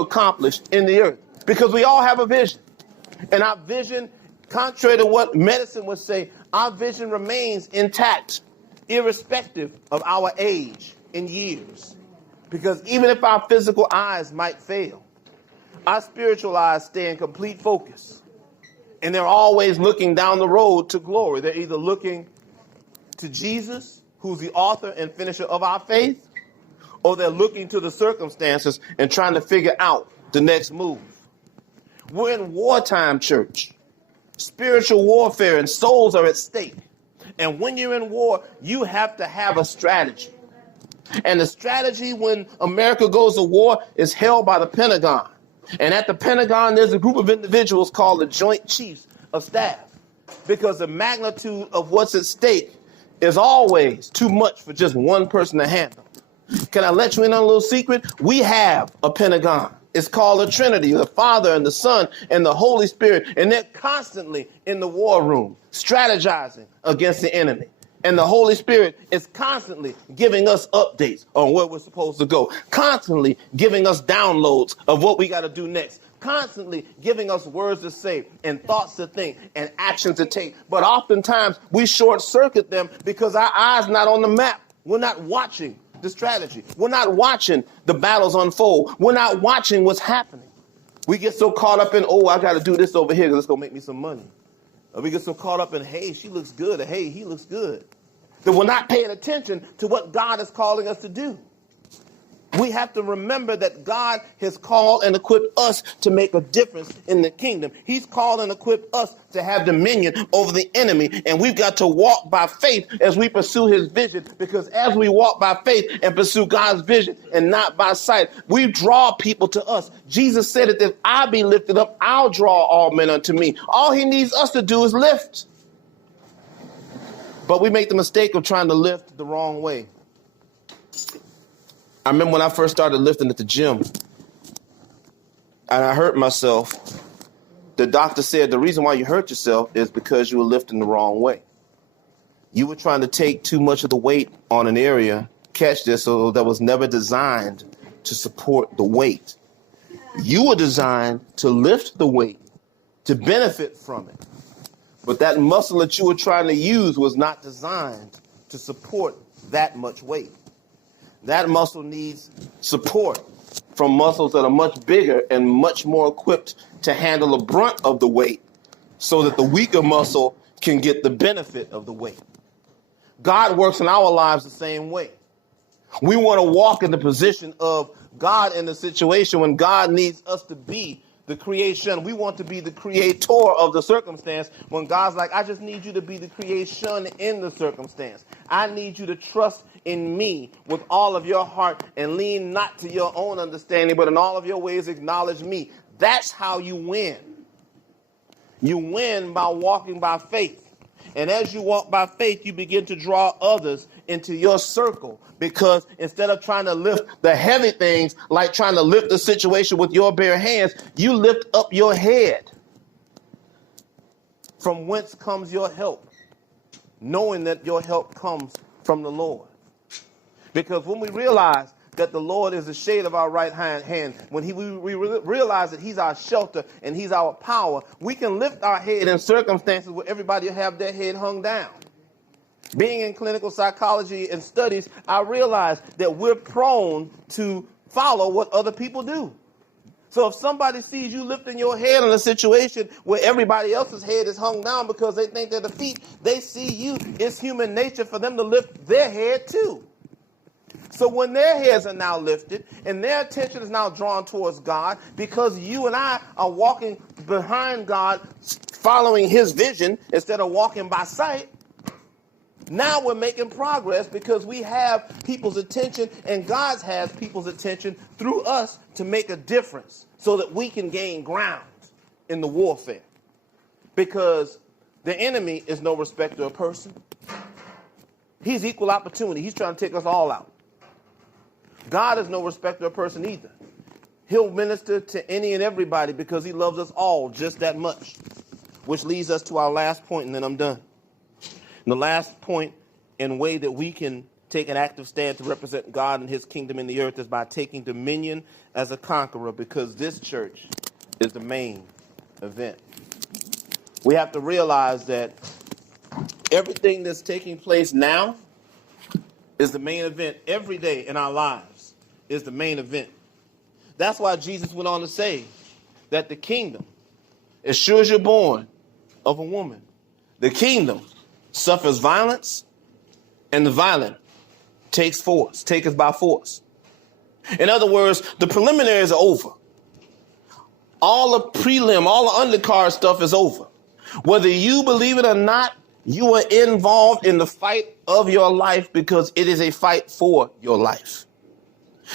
accomplished in the earth, because we all have a vision. And our vision, contrary to what medicine would say, our vision remains intact, irrespective of our age in years. Because even if our physical eyes might fail, our spiritual eyes stay in complete focus. And they're always looking down the road to glory. They're either looking to Jesus, who's the author and finisher of our faith, or they're looking to the circumstances and trying to figure out the next move. We're in wartime, church. Spiritual warfare and souls are at stake. And when you're in war, you have to have a strategy. And the strategy when America goes to war is held by the Pentagon. And at the Pentagon, there's a group of individuals called the Joint Chiefs of Staff, because the magnitude of what's at stake is always too much for just one person to handle. Can I let you in on a little secret? We have a Pentagon. It's called the Trinity, the Father and the Son and the Holy Spirit. And they're constantly in the war room, strategizing against the enemy. And the Holy Spirit is constantly giving us updates on where we're supposed to go, constantly giving us downloads of what we got to do next, constantly giving us words to say and thoughts to think and actions to take. But oftentimes we short circuit them because our eyes not on the map. We're not watching the strategy. We're not watching the battles unfold. We're not watching what's happening. We get so caught up in, oh, I got to do this over here because it's going to make me some money. Or we get so caught up in, hey, she looks good, or hey, he looks good, that we're not paying attention to what God is calling us to do. We have to remember that God has called and equipped us to make a difference in the kingdom. He's called and equipped us to have dominion over the enemy. And we've got to walk by faith as we pursue his vision, because as we walk by faith and pursue God's vision and not by sight, we draw people to us. Jesus said that if I be lifted up, I'll draw all men unto me. All he needs us to do is lift. But we make the mistake of trying to lift the wrong way. I remember when I first started lifting at the gym and I hurt myself, the doctor said the reason why you hurt yourself is because you were lifting the wrong way. You were trying to take too much of the weight on an area, catch this, so that was never designed to support the weight. You were designed to lift the weight, to benefit from it. But that muscle that you were trying to use was not designed to support that much weight. That muscle needs support from muscles that are much bigger and much more equipped to handle the brunt of the weight, so that the weaker muscle can get the benefit of the weight. God works in our lives the same way. We want to walk in the position of God in the situation when God needs us to be the creation. We want to be the creator of the circumstance when God's like, I just need you to be the creation in the circumstance. I need you to trust in me with all of your heart and lean not to your own understanding, but in all of your ways acknowledge me. That's how you win. You win by walking by faith. And as you walk by faith, you begin to draw others into your circle, because instead of trying to lift the heavy things, like trying to lift the situation with your bare hands, you lift up your head. From whence comes your help? Knowing that your help comes from the Lord. Because when we realize that the Lord is the shade of our right hand, when we realize that he's our shelter and he's our power, we can lift our head in circumstances where everybody have their head hung down. Being in clinical psychology and studies, I realize that we're prone to follow what other people do. So if somebody sees you lifting your head in a situation where everybody else's head is hung down because they think they're defeated, they see you, it's human nature for them to lift their head too. So when their heads are now lifted and their attention is now drawn towards God, because you and I are walking behind God, following his vision instead of walking by sight, now we're making progress because we have people's attention, and God has people's attention through us to make a difference so that we can gain ground in the warfare. Because the enemy is no respecter of person. He's equal opportunity. He's trying to take us all out. God is no respecter of person either. He'll minister to any and everybody because he loves us all just that much. Which leads us to our last point, and then I'm done. And the last point and way that we can take an active stand to represent God and his kingdom in the earth is by taking dominion as a conqueror, because this church is the main event. We have to realize that everything that's taking place now is the main event. Every day in our lives is the main event. That's why Jesus went on to say that the kingdom, as sure as you're born of a woman, the kingdom suffers violence, and the violent taketh by force. In other words, the preliminaries are over. All the prelim, all the undercard stuff is over. Whether you believe it or not, you are involved in the fight of your life, because it is a fight for your life.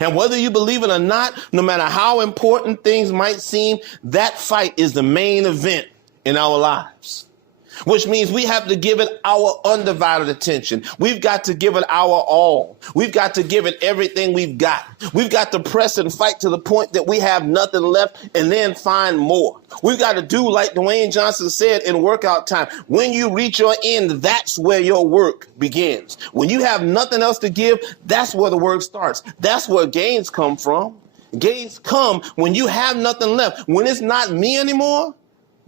And whether you believe it or not, no matter how important things might seem, that fight is the main event in our lives. Which means we have to give it our undivided attention. We've got to give it our all. We've got to give it everything we've got. We've got to press and fight to the point that we have nothing left, and then find more. We've got to do like Dwayne Johnson said in Workout Time. When you reach your end, that's where your work begins. When you have nothing else to give, that's where the work starts. That's where gains come from. Gains come when you have nothing left. When it's not me anymore,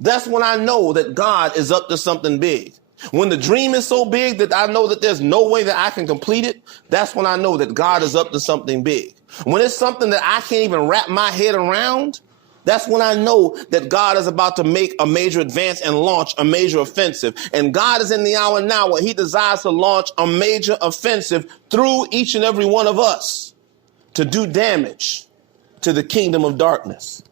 that's when I know that God is up to something big. When the dream is so big that I know that there's no way that I can complete it, that's when I know that God is up to something big. When it's something that I can't even wrap my head around, that's when I know that God is about to make a major advance and launch a major offensive. And God is in the hour now where he desires to launch a major offensive through each and every one of us to do damage to the kingdom of darkness.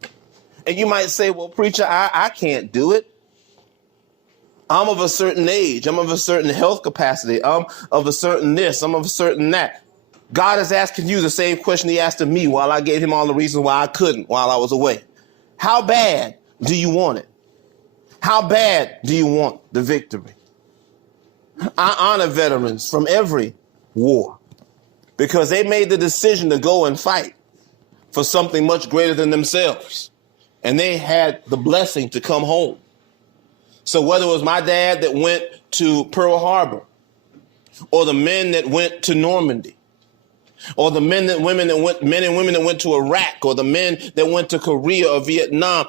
And you might say, well, preacher, I can't do it. I'm of a certain age. I'm of a certain health capacity. I'm of a certain this. I'm of a certain that. God is asking you the same question he asked of me while I gave him all the reasons why I couldn't while I was away. How bad do you want it? How bad do you want the victory? I honor veterans from every war because they made the decision to go and fight for something much greater than themselves. And they had the blessing to come home. So whether it was my dad that went to Pearl Harbor, or the men that went to Normandy, or the men and women that went to Iraq, or the men that went to Korea or Vietnam,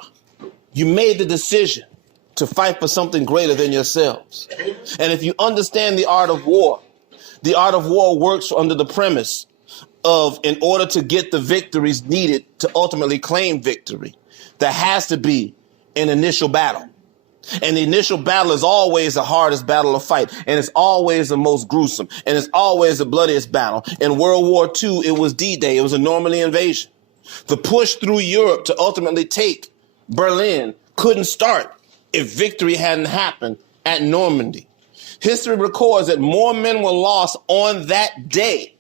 you made the decision to fight for something greater than yourselves. And if you understand the art of war works under the premise of, in order to get the victories needed to ultimately claim victory, there has to be an initial battle. And the initial battle is always the hardest battle to fight. And it's always the most gruesome. And it's always the bloodiest battle. In World War II, it was D-Day. It was a Normandy invasion. The push through Europe to ultimately take Berlin couldn't start if victory hadn't happened at Normandy. History records that more men were lost on that day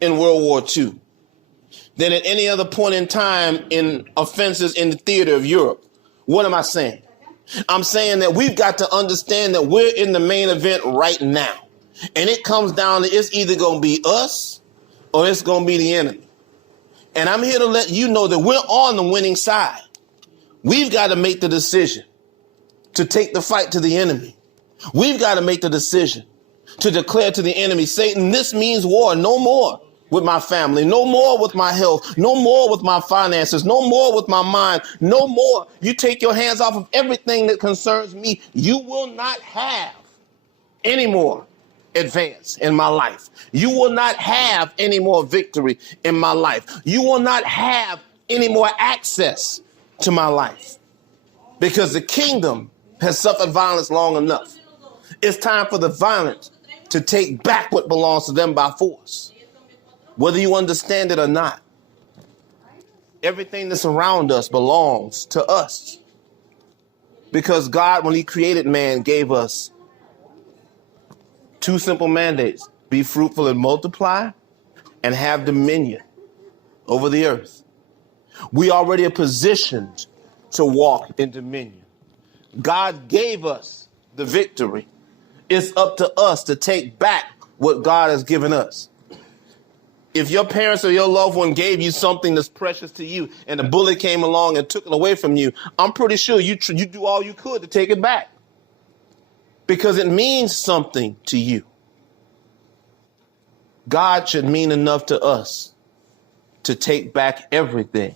in World War II than at any other point in time in offenses in the theater of Europe. What am I saying? I'm saying that we've got to understand that we're in the main event right now. And it comes down to, it's either going to be us or it's going to be the enemy. And I'm here to let you know that we're on the winning side. We've got to make the decision to take the fight to the enemy. We've got to make the decision to declare to the enemy, Satan, this means war, no more with my family, no more with my health, no more with my finances, no more with my mind, no more. You take your hands off of everything that concerns me. You will not have any more advance in my life. You will not have any more victory in my life. You will not have any more access to my life because the kingdom has suffered violence long enough. It's time for the violent to take back what belongs to them by force. Whether you understand it or not, everything that's around us belongs to us. Because God, when he created man, gave us two simple mandates: be fruitful and multiply, and have dominion over the earth. We already are positioned to walk in dominion. God gave us the victory. It's up to us to take back what God has given us. If your parents or your loved one gave you something that's precious to you and a bully came along and took it away from you, I'm pretty sure you do all you could to take it back because it means something to you. God should mean enough to us to take back everything